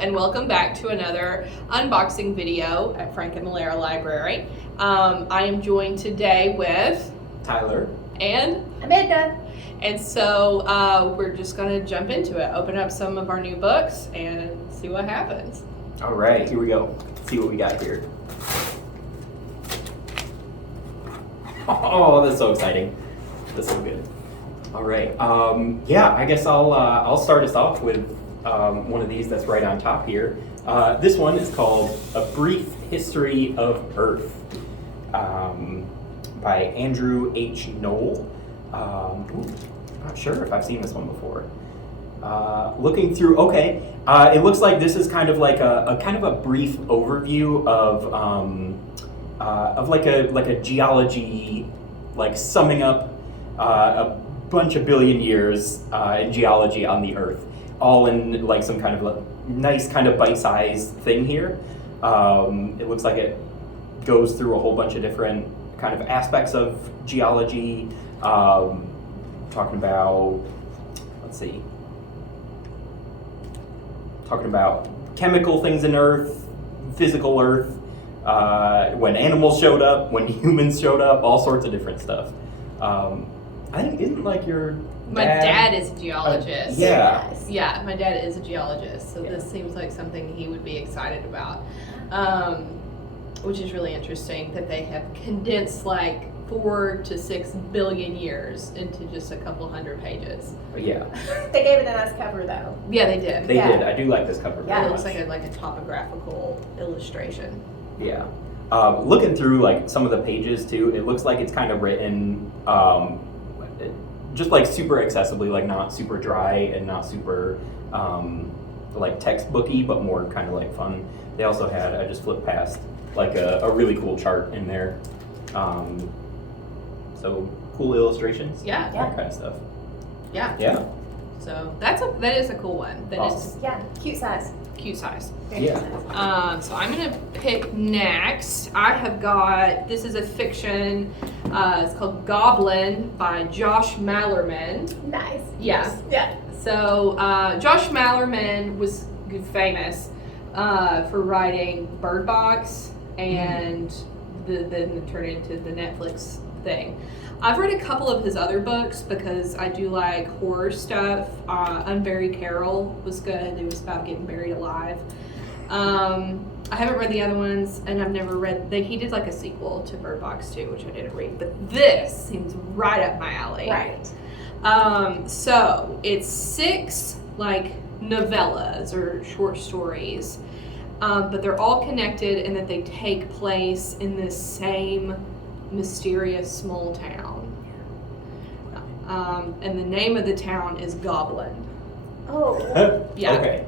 and welcome back to another unboxing video at Frank and Allara Library. I am joined today with Tyler and Edna. And so we're just going to jump into it, open up some of our new books and see what happens. All right, here we go. Let's see what we got here. Oh, that's so exciting. That's so good. All right. Yeah, I guess I'll start us off with one of these that's right on top here. This one is called A Brief History of Earth by Andrew H. Knoll. Not sure if I've seen this one before. Looking through, okay. It looks like this is kind of like a brief overview of like a geology, like summing up a bunch of billion years in geology on the Earth, all in like some kind of a nice kind of bite-sized thing here. It looks like it goes through a whole bunch of different kind of aspects of geology, talking about, talking about chemical things in Earth, physical Earth, when animals showed up, when humans showed up, all sorts of different stuff. I think, isn't like your My dad is a geologist. Yeah. Yeah, my dad is a geologist, so this seems like something he would be excited about. Which is really interesting that they have condensed like 4 to 6 billion years into just a couple hundred pages. Yeah. They gave it a nice cover though. Yeah, they did. They did. I do like this cover Yeah, very It looks much. like a topographical illustration. Yeah. Looking through like some of the pages too, it looks like it's kind of written just like super accessibly, like not super dry and not super like textbooky, but more kind of like fun. They also had, I just flipped past, like a really cool chart in there. So cool illustrations. Yeah. That kind of stuff. Yeah. Yeah. So that is a cool one. That Awesome. Yeah, cute size. is cute size. Very Yeah. cute size. So I'm gonna pick next. I have got, this is a fiction. It's called Goblin by Josh Malerman. Nice. Yeah. Yeah. So Josh Malerman was famous for writing Bird Box and then it turned into the Netflix thing. I've read a couple of his other books because I do like horror stuff. Unburied Carol was good. It was about getting buried alive. I haven't read the other ones, and I've never read. He did like a sequel to Bird Box 2, which I didn't read. But this seems right up my alley. Right. So it's 6 like novellas or short stories, but they're all connected in that they take place in this same mysterious small town. And the name of the town is Goblin. Oh. Yeah. Okay.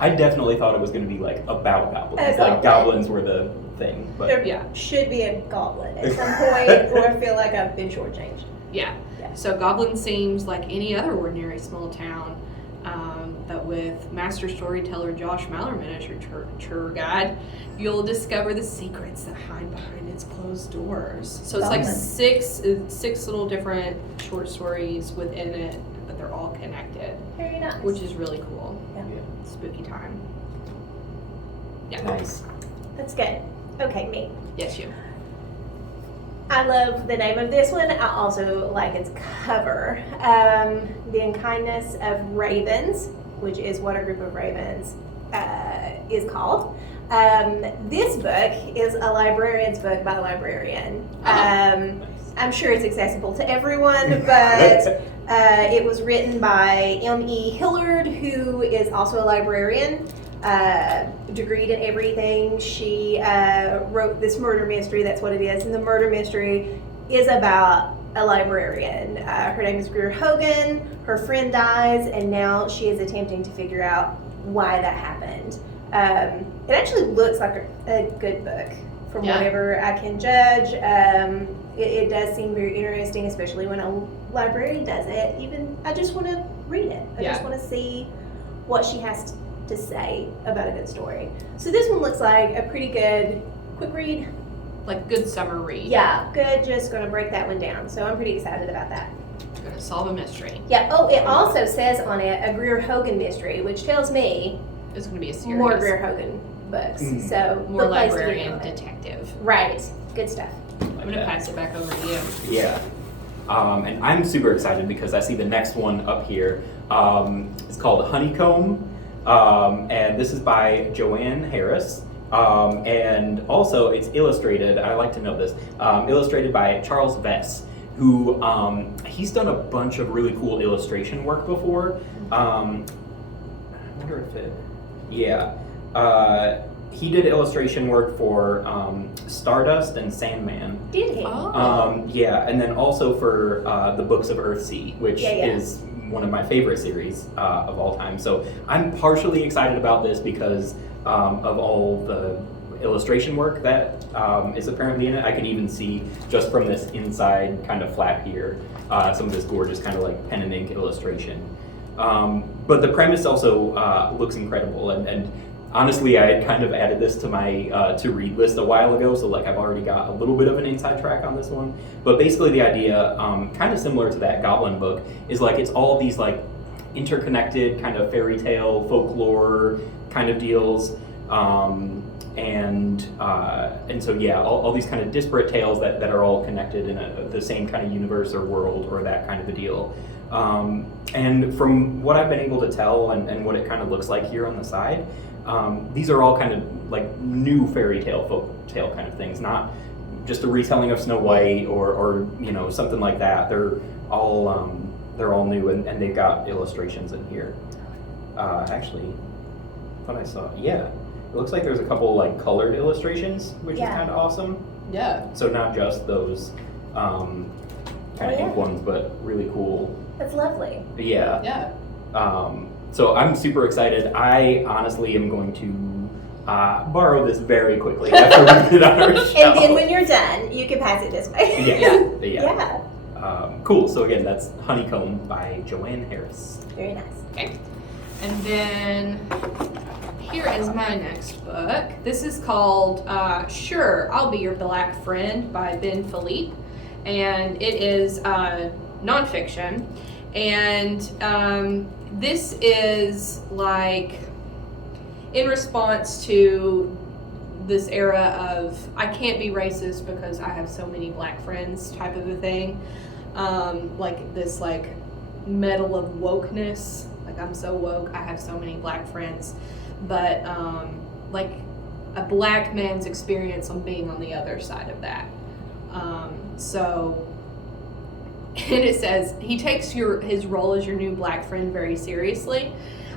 I definitely thought it was going to be like about goblins. Okay. Like goblins were the thing, but There Yeah. should be a goblin at some point, or I feel like I've been shortchanged. Yeah. Yeah. So Goblin seems like any other ordinary small town, but with master storyteller Josh Malerman as your tour guide, you'll discover the secrets that hide behind its closed doors. So it's like Goblin. six little different short stories within it, but they're all connected, Very nice. which is really cool. Yeah. Spooky time. Yeah. nice. That's good. Okay, me. Yes, you. I love the name of this one. I also like its cover. The Unkindness of Ravens, which is what a group of ravens is called. This book is a librarian's book by a librarian. Nice. I'm sure it's accessible to everyone, but it was written by M.E. Hillard, who is also a librarian. Degreed in everything. She wrote this murder mystery, that's what it is, and the murder mystery is about a librarian. Her name is Greer Hogan. Her friend dies, and now she is attempting to figure out why that happened. It actually looks like a good book from Yeah. whatever I can judge. It does seem very interesting, especially when a librarian does it. Even I just want to read it. I just want to see what she has to say about a good story. So this one looks like a pretty good quick read. Like good summer read. Yeah, good. Just going to break that one down. So I'm pretty excited about that. Going to solve a mystery. Yeah. Oh, it also says on it a Greer Hogan mystery, which tells me It's going to be a series. more Greer Hogan books. Mm. So More the place to librarian get on it. detective. Right. Good stuff. I'm going to pass it back over to you. Yeah. And I'm super excited because I see the next one up here. It's called Honeycomb, and this is by Joanne Harris. And also, it's illustrated, I like to know this, illustrated by Charles Vess, who, he's done a bunch of really cool illustration work before. I wonder if it, yeah. He did illustration work for Stardust and Sandman. Did he? Oh. Yeah, and then also for the Books of Earthsea, which Yeah. is one of my favorite series of all time. So I'm partially excited about this because of all the illustration work that is apparently in it. I can even see just from this inside kind of flap here, some of this gorgeous kind of like pen and ink illustration. But the premise also looks incredible, and honestly, I had kind of added this to my to-read list a while ago, so like I've already got a little bit of an inside track on this one. But basically the idea, kind of similar to that Goblin book, is like it's all these like interconnected kind of fairy tale, folklore kind of deals. And so yeah, all these kind of disparate tales that are all connected in the same kind of universe or world or that kind of a deal. And from what I've been able to tell and what it kind of looks like here on the side, these are all kind of like new fairy tale, folk tale kind of things, not just a retelling of Snow White or you know, something like that. They're all new and they've got illustrations in here. Actually, I thought I saw, yeah. It looks like there's a couple like colored illustrations, which is kind of awesome. Yeah. So not just those kind of ink ones, but really cool. That's lovely. But yeah. Yeah. So I'm super excited. I honestly am going to borrow this very quickly after we put it on our shelf. And then when you're done, you can pass it this way. Yeah. Cool. So again, that's Honeycomb by Joanne Harris. Very nice. Okay. And then here is my next book. This is called Sure, I'll Be Your Black Friend by Ben Philippe. And it is nonfiction. And this is like in response to this era of I can't be racist because I have so many black friends type of a thing. Like this like medal of wokeness. Like I'm so woke, I have so many black friends. But like a black man's experience on being on the other side of that. And it says he takes his role as your new black friend very seriously,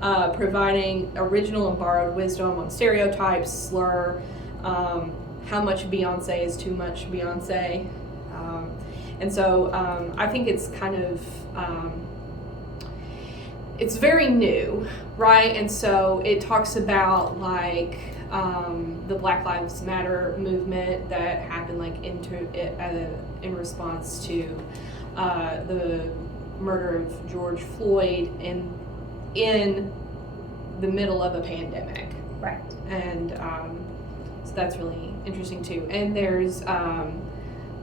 providing original and borrowed wisdom on stereotypes, slur, how much Beyonce is too much Beyonce. And so I think it's kind of, it's very new, right? And so it talks about like the Black Lives Matter movement that happened like in response to the murder of George Floyd in the middle of a pandemic. Right. And so that's really interesting too. And there's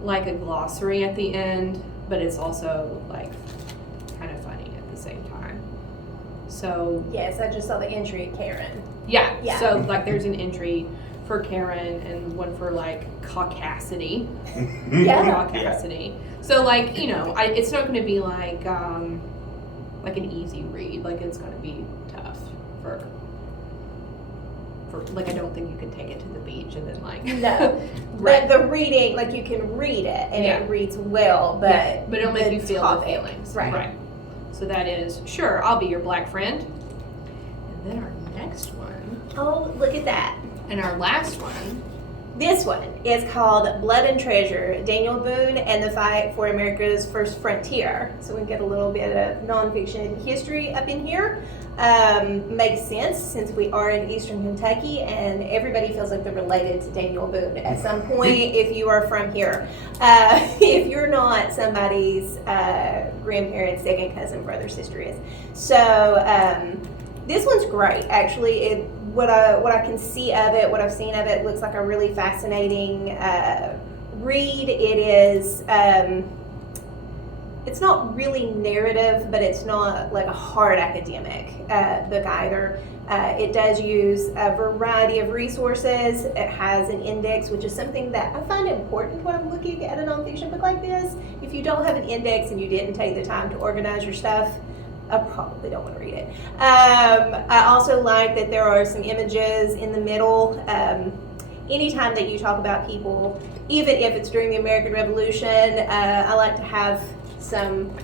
like a glossary at the end, but it's also like kind of funny at the same time. So Yes, I just saw the entry, Karen. yeah. So like there's an entry for Karen and one for like caucasity. Yeah. Caucasity. So like, you know, it's not going to be like an easy read. Like it's going to be tough for like I don't think you can take it to the beach and then like No. Right. But the reading, like you can read it and Yeah. it reads well, but Yeah, but it'll make you feel the topic, feelings. Right. So that is Sure, I'll Be Your Black Friend. And then our next one Oh, look at that. and our last one. This one is called Blood and Treasure, Daniel Boone and the Fight for America's First Frontier. So we get a little bit of nonfiction history up in here. Makes sense since we are in Eastern Kentucky and everybody feels like they're related to Daniel Boone at some point if you are from here. If you're not, somebody's grandparents, second cousin, brother, sister is. So this one's great, actually. What I can see of it, what I've seen of it, looks like a really fascinating read. It is, it's not really narrative, but it's not like a hard academic book either. It does use a variety of resources. It has an index, which is something that I find important when I'm looking at a nonfiction book like this. If you don't have an index and you didn't take the time to organize your stuff, I probably don't want to read it. I also like that there are some images in the middle. Anytime that you talk about people, even if it's during the American Revolution, I like to have some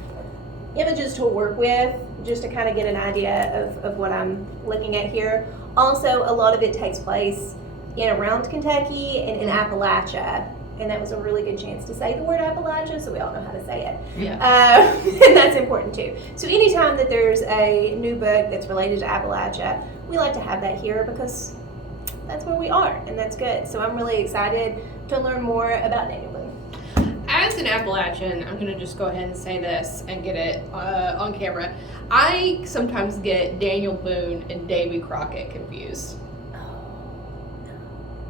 images to work with just to kind of get an idea of what I'm looking at here. Also, a lot of it takes place in around Kentucky and in Appalachia, and that was a really good chance to say the word Appalachia, so we all know how to say it. Yeah. And that's important too. So anytime that there's a new book that's related to Appalachia, we like to have that here because that's where we are, and that's good. So I'm really excited to learn more about Daniel Boone. As an Appalachian, I'm going to just go ahead and say this and get it on camera. I sometimes get Daniel Boone and Davy Crockett confused. Oh, no.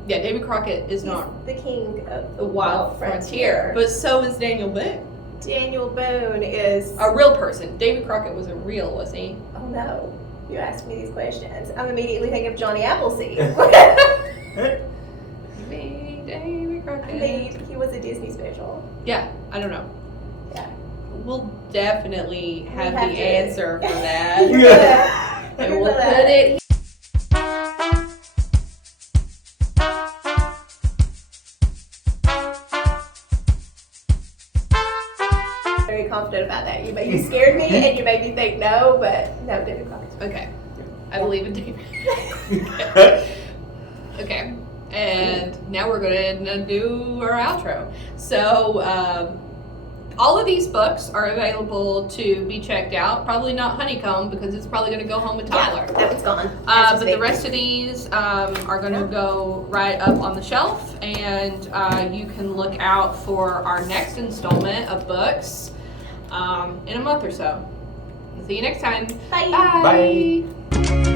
Yeah, Davy Crockett is not the king of the wild frontier, but so is Daniel Boone. Daniel Boone is A real person. Davy Crockett was a real, was he? Oh no, you asked me these questions. I'm immediately thinking of Johnny Appleseed. Davy Crockett. I mean, he was a Disney special. Yeah, I don't know. Yeah. We'll definitely have the have to. answer for that. Yeah. And we'll put it Very confident about that. You scared me and you made me think no, but no, David Crockett. Okay. I believe in David. Okay. And now we're going to do our outro. So, all of these books are available to be checked out. Probably not Honeycomb because it's probably going to go home with Tyler. Yeah, that one's gone. But the rest of these are going to go right up on the shelf, and you can look out for our next installment of books in a month or so. See you next time. Bye. Bye.